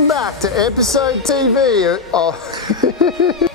Welcome back to episode TV.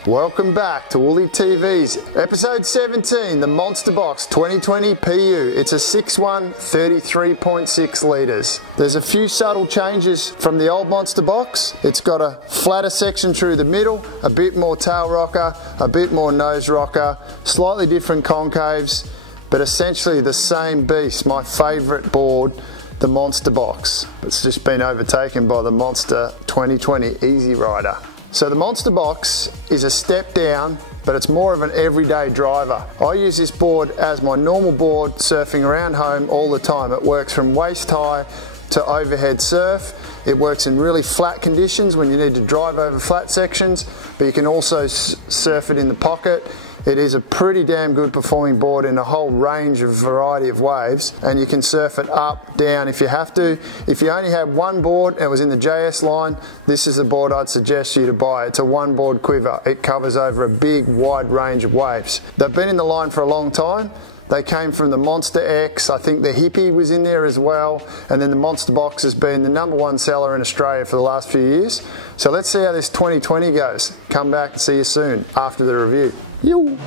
Welcome back to Woolly TV's episode 17, the Monsta Box 2020 PU. It's a 6'1", 33.6 litres. There's a few subtle changes from the old Monsta Box. It's got a flatter section through the middle, a bit more tail rocker, a bit more nose rocker, slightly different concaves, but essentially the same beast. My favourite board, the Monsta Box. It's just been overtaken by the Monsta 2020 Easy Rider. So the Monsta Box is a step down, but it's more of an everyday driver. I use this board as my normal board surfing around home all the time. It works from waist high to overhead surf. It works in really flat conditions when you need to drive over flat sections, but you can also surf it in the pocket. It is a pretty damn good performing board in a whole range of variety of waves, and you can surf it up, down if you have to. If you only had one board and it was in the JS line, this is the board I'd suggest you to buy. It's a one board quiver. It covers over a big wide range of waves. They've been in the line for a long time. They came from the Monsta X, I think the Hippie was in there as well, and then the Monsta Box has been the #1 seller in Australia for the last few years. So let's see how this 2020 goes. Come back and see you soon after the review. Yo.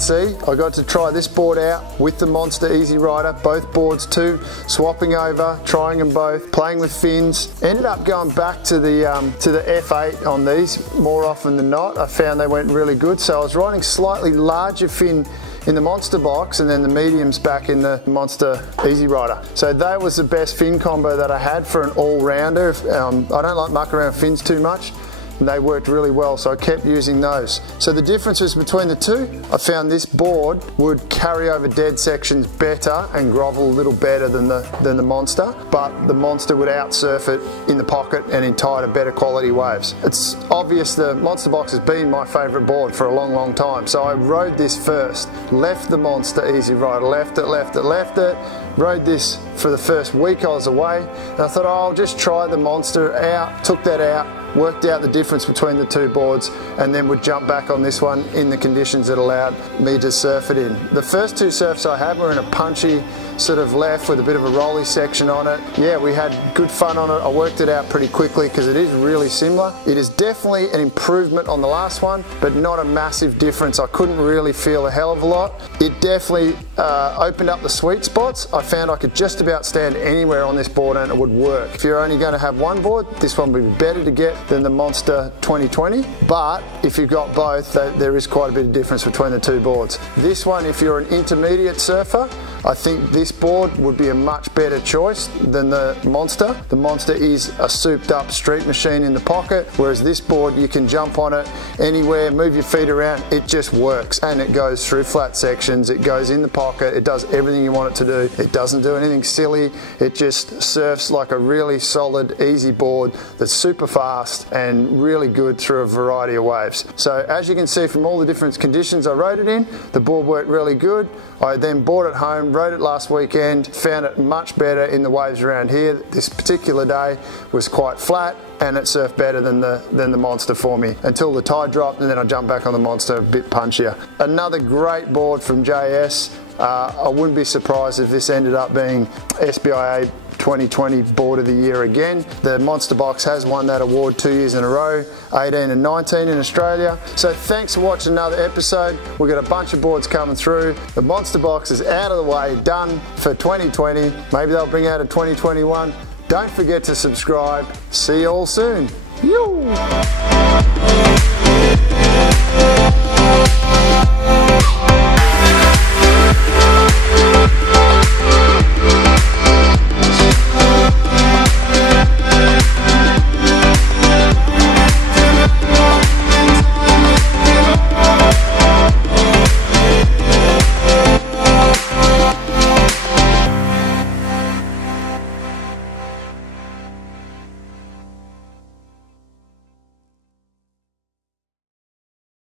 See, I got to try this board out with the Monsta Easy Rider, both boards too, swapping over, trying them both, playing with fins. Ended up going back to the F8 on these more often than not. I found they went really good, so I was riding slightly larger fin in the Monsta Box and then the mediums back in the Monsta Easy Rider. So that was the best fin combo that I had for an all-rounder. I don't like mucking around fins too much. and they worked really well, so I kept using those. So the differences between the two, I found this board would carry over dead sections better and grovel a little better than the Monsta, but the Monsta would outsurf it in the pocket and in tighter, better quality waves. It's obvious the Monsta Box has been my favourite board for a long time, so I rode this first, left the Monsta easy ride, left it, rode this for the first week I was away, and I thought, oh, I'll just try the Monsta out, took that out, worked out the difference between the two boards, and then would jump back on this one in the conditions that allowed me to surf it in. The first two surfs I had were in a punchy sort of left with a bit of a rolly section on it. Yeah, we had good fun on it. I worked it out pretty quickly because it is really similar. It is definitely an improvement on the last one, but not a massive difference. I couldn't really feel a hell of a lot. It definitely opened up the sweet spots. I found I could just about stand anywhere on this board and it would work. If you're only going to have one board, this one would be better to get than the Monsta 2020, but if you've got both, there is quite a bit of difference between the two boards. This one, if you're an intermediate surfer, I think this board would be a much better choice than the Monsta. The Monsta is a souped up street machine in the pocket, whereas this board you can jump on it anywhere, move your feet around, it just works, and it goes through flat sections, it goes in the pocket, it does everything you want it to do. It doesn't do anything silly, it just surfs like a really solid, easy board that's super fast and really good through a variety of waves. So as you can see from all the different conditions I rode it in, the board worked really good. I then bought it home, rode it last weekend, found it much better in the waves around here. This particular day was quite flat and it surfed better than the Monsta for me until the tide dropped, and then I jumped back on the Monsta a bit punchier. Another great board from JS. I wouldn't be surprised if this ended up being SBIA 2020 Board of the Year again. The Monsta Box has won that award 2 years in a row, 18 and 19 in Australia. So thanks for watching another episode. We've got a bunch of boards coming through. The Monsta Box is out of the way, done for 2020. Maybe they'll bring out a 2021. Don't forget to subscribe. See you all soon. Yoo!